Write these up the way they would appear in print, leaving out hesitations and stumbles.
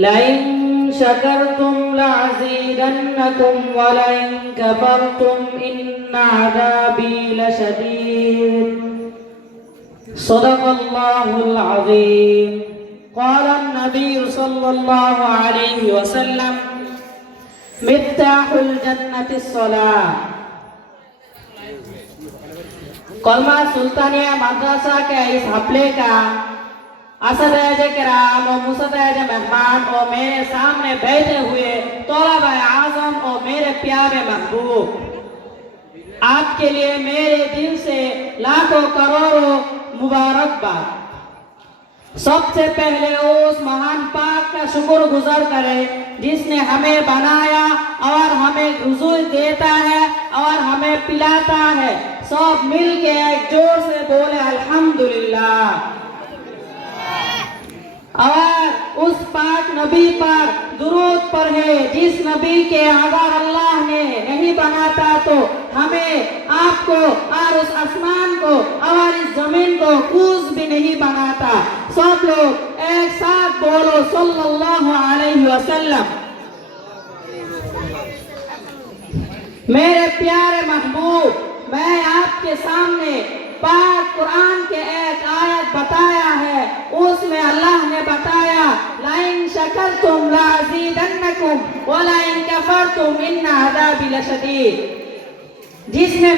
Line शकरतुम लअज़ीदन्नकुम वलइन कफरतुम इन्न अज़ाबी लशदीद। सदक़ल्लाहुल अज़ीम। क़ाल नबी सल्लल्लाहु अलैहि वसल्लम मिफ्ताहुल जन्नतिस सलाह। कलमा सुल्तानिया मदरसा के इस हफ्ते का असद किराम और मुसद मेहमान और मेरे सामने बैठे हुए तलबा आज़म और मेरे प्यारे महबूब, आपके लिए मेरे दिल से लाखों करोड़ों मुबारकबाद। सबसे पहले उस महान पाक का शुक्रगुजार करें जिसने हमें बनाया और हमें रुज़्क़ देता है और हमें पिलाता है। सब मिल के एक जोर से बोले अल्हम्दुलिल्लाह। और उस पाक नबी पर दुरूद पढ़े जिस नबी के अगर अल्लाह ने नहीं बनाता तो हमें, आपको और उस आसमान को और इस जमीन को कुछ भी नहीं बनाता। सब लोग एक साथ बोलो सल्लल्लाहु अलैहि वसल्लम। मेरे प्यारे महबूब, मैं आपके सामने पाक कुरान के एक आयत बताया है। उसमें अल्लाह ने बताया लाइन शकरतुम लअज़ीदन्नकुम वलाइन कफरतुम इन्न अज़ाबी लशदीद। जिसने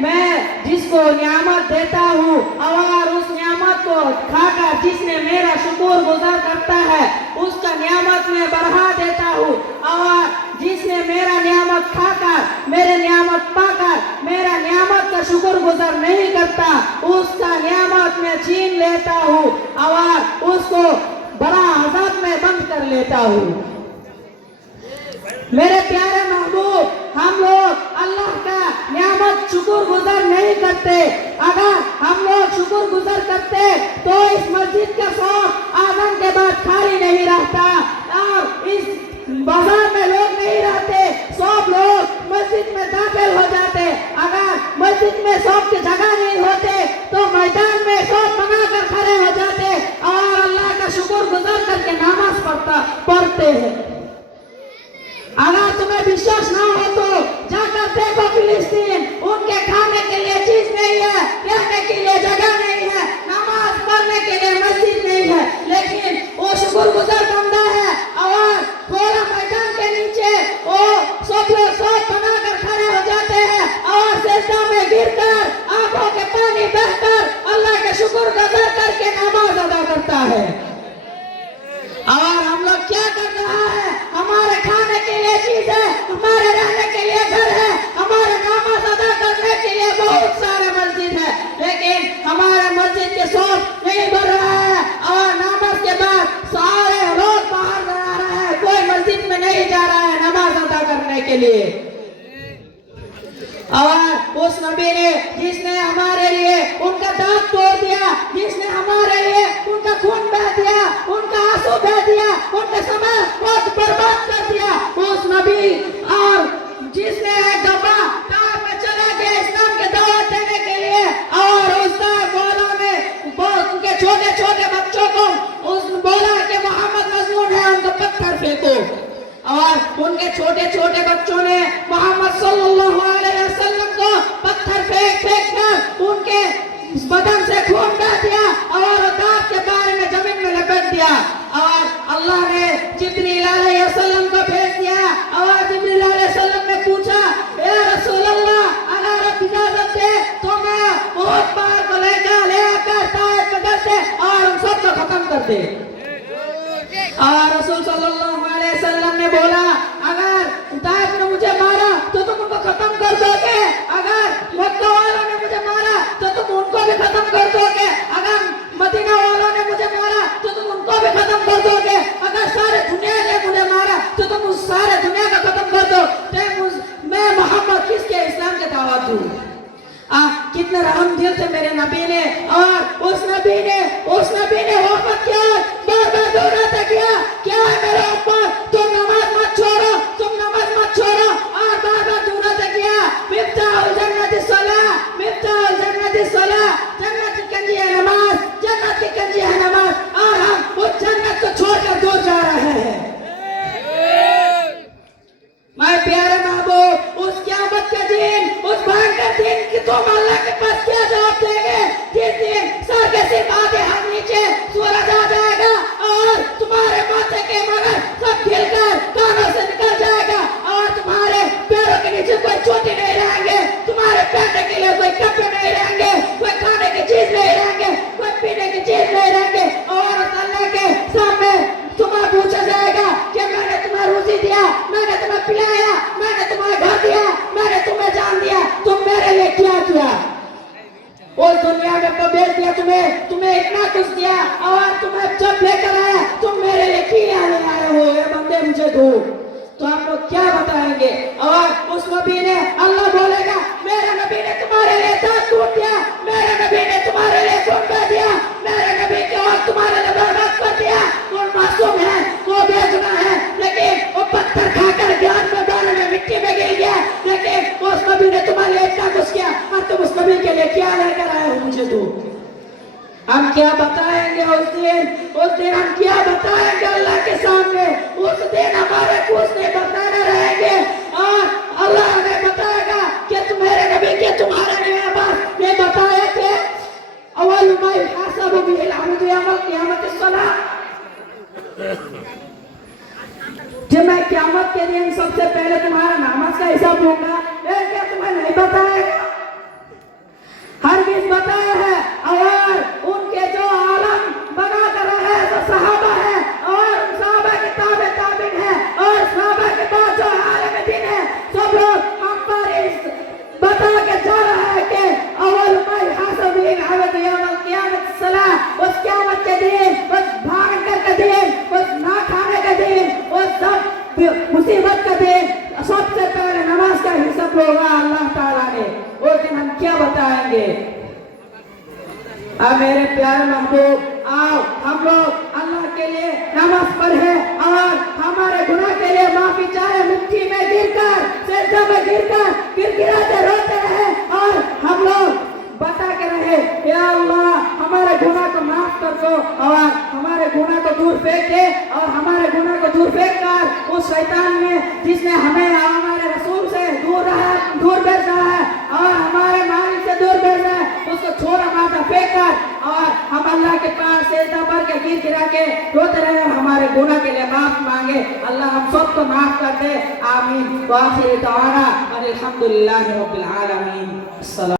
मैं जिसको नियामत देता हूँ और उस नियामत को खाकर जिसने मेरा शुक्रगुजार करता है उसका नियामत में बढ़ा देता हूँ, और जिसने मेरा नियामत खाकर मेरे नियामत पाकर मेरा नियामत का शुक्रगुजार नहीं करता उसका नियामत में छीन लेता हूँ और उसको बड़ा अज़ाब में बंद कर लेता हूँ। मेरे प्यारे महबूब, हम लोग अल्लाह का नियामत शुक्रगुजार नहीं करते। अगर हम लोग शुक्रगुजार करते तो इस मस्जिद का शौक आज़ान के बाद खाली नहीं रहता और इस बाजार में लोग नहीं रहते, सब लोग मस्जिद में दाखिल हो जाते। अगर मस्जिद में सब की जगह नहीं होते तो मैदान में सब बना कर खड़े हो जाते और अल्लाह का शुक्रगुजार करके नमाज पढ़ते हैं। अगर तुम्हें विश्वास ना हो तो जाकर देखो फिलिस्तीन, उनके खाने के लिए चीज नहीं है, रहने के लिए जगह नहीं है, नमाज पढ़ने के लिए मस्जिद नहीं है, लेकिन वो शुक्रगुजार बंदा है और पूरा मैदान के नीचे वो सब लोग सब बनाकर खड़े हो जाते हैं और सजदा में गिरकर आंखों के पानी बहकर अल्लाह के शुक्रगुजार करके नमाज अदा करता है। और हम लोग क्या कर रहा है? हमारे खाने के लिए चीज है, हमारे रहने के लिए घर है, हमारे नमाज अदा करने के लिए बहुत सारे मस्जिद है, लेकिन हमारे मस्जिद के शौक नहीं बढ़ रहा है और नमाज के बाद सारे लोग बाहर जा रहे हैं, कोई मस्जिद में नहीं जा रहा है नमाज अदा करने के लिए। और उस नबी ने जिसने हमारे लिए उनका दांत तोड़ दिया, जिसने हमारे लिए उनका खून बहा दिया, उनका आंसू बहा दिया, उनका समय बहुत बर्बाद कर दिया, उस नबी और जिसने एक दफा तार में चला गया इस्लाम के दावत देने के लिए और उस बोला में उनके छोटे छोटे बच्चों को उस बोला कि मोहम्मद मजनून है, उनको पत्थर फेंको, और उनके छोटे छोटे बच्चों ने मोहम्मद सल्लल्लाहु अलैहि वसल्लम को पत्थर फेंक कर उनके बदन से खून बहा दिया और दांत के बारे में जमीन में लपेट दिया। और अल्लाह ने जिब्रील अलैहिस्सलाम को भेज दिया और जिब्रील अलैहिस्सलाम ने पूछा, ए रसूल अल्लाह, अगर आप इजाजत दे तो मैं बहुत बार को लेकर ताइफ में करते और उन सबको खत्म कर दे। और रसूल सल्लल्लाहु अलैहि वसल्लम ने बोला, अगर ताइफ ने मुझे मारा तो तुम उनको खत्म कर दोगे, अगर मक्का वालों ने मुझे मारा तो तुम उनको भी खत्म कर दोगे, अगर मदीना वालों ने मुझे मारा तो तुम उनको भी खत्म कर दोगे, अगर सारे दुनिया ने मुझे मारा तो तुम उस सारे दुनिया का खत्म कर दो। मैं मोहम्मद किसके इस्लाम के दावत दूं? कितने रहम दिल से मेरे नबी ने, और उस नबी ने वफात किया, बार बार दोहराता किया, क्या है मेरे ऊपर, तुम नमाज मत छोड़ो, तुम नमाज मत छोड़ो, और बार बार दोहराता किया, मिफ्ताहुल जन्नतिस सलाह, मिफ्ताहुल जन्नतिस सलाह, जन्नत की कंजी है नमाज, जन्नत की कंजी है नमाज। और हम उस मुझे दो। तो आप लोग क्या बताएंगे? और उस नबी ने, अल्लाह बोलेगा मेरे नबी ने तुम्हारे लिए दांत टूट दिया, मेरे नबी ने तुम्हारे लिए खून बहा दिया, मेरे नबी की औरत तुम्हारे लिए बर्बाद कर दिया। वो मासूम है, वो बेगुनाह है, लेकिन वो पत्थर खाकर ज्ञान में बारे में मिट्टी में गिर गया, लेकिन उस नबी ने तुम्हारे लिए इतना कुछ किया और तुम उस नबी के लिए क्या लेकर आए हो? मुझे दो। हम क्या बताएंगे उस दिन हम क्या बताएंगे अल्लाह के सामने? उस दिन हमारे कुछ नहीं बताने रहेंगे और अल्लाह हमें बताएगा कि तुम्हारे नबी के तुम्हारे लिए बस ये बताया कि अव्वल मा युहासबु बिहिल अब्दु यौमल क़ियामतिस सलाह, जब मैं क़यामत के दिन सबसे पहले तुम्हारा नमाज का हिसाब लूंगा, क्या तुम्हें नहीं बताएगा? हरगिज़ बताया है। और उनके जो आलम बना कर रहे हैं तो सहाबा है, और सहाबा के ताबे ताबिन है, और सहाबा के बाद जो आलम दिन है, सब लोग हम पर इस बता के जा रहा है कि अव्वल मा युहासबु बिहिल अब्दु यौमल क़ियामतिस सलाह, उस क़यामत के दिन, उस भयंकर के दिन, उस ना खाने के दिन, उस सब मुसीबत का दिन, सबसे पहले नमाज का हिसाब होगा अल्लाह ताला ने। उस दिन हम क्या बताएंगे? अब मेरे प्यारे महबूब, आओ हम लोग अल्लाह के लिए नमाज पढ़े और हमारे गुनाह के लिए माफी चाहे, मिट्टी में गिरकर, सजदा में गिरकर, गिड़गिड़ाते रोते रहे और हम लोग बता के रहे, या अल्लाह हमारे गुनाह को माफ कर दो, और हमारे गुनाह को दूर फेंक दे, और हमारे गुनाह को दूर फेंक कर उस शैतान में जिसने हमें हमारे रसूल से दूर भेजा है और हमारे मालिक से दूर भेजा है, उसको छोड़ा माथा फेंक कर और हम अल्लाह के पास सजदा पर के गिरा के रोते रहे और हमारे गुनाह के लिए माफ मांगे। अल्लाह हम सबको माफ कर दे। आमीन। वाखिर दावाना अनिल हम्दुलिल्लाहि रब्बिल आलमीन।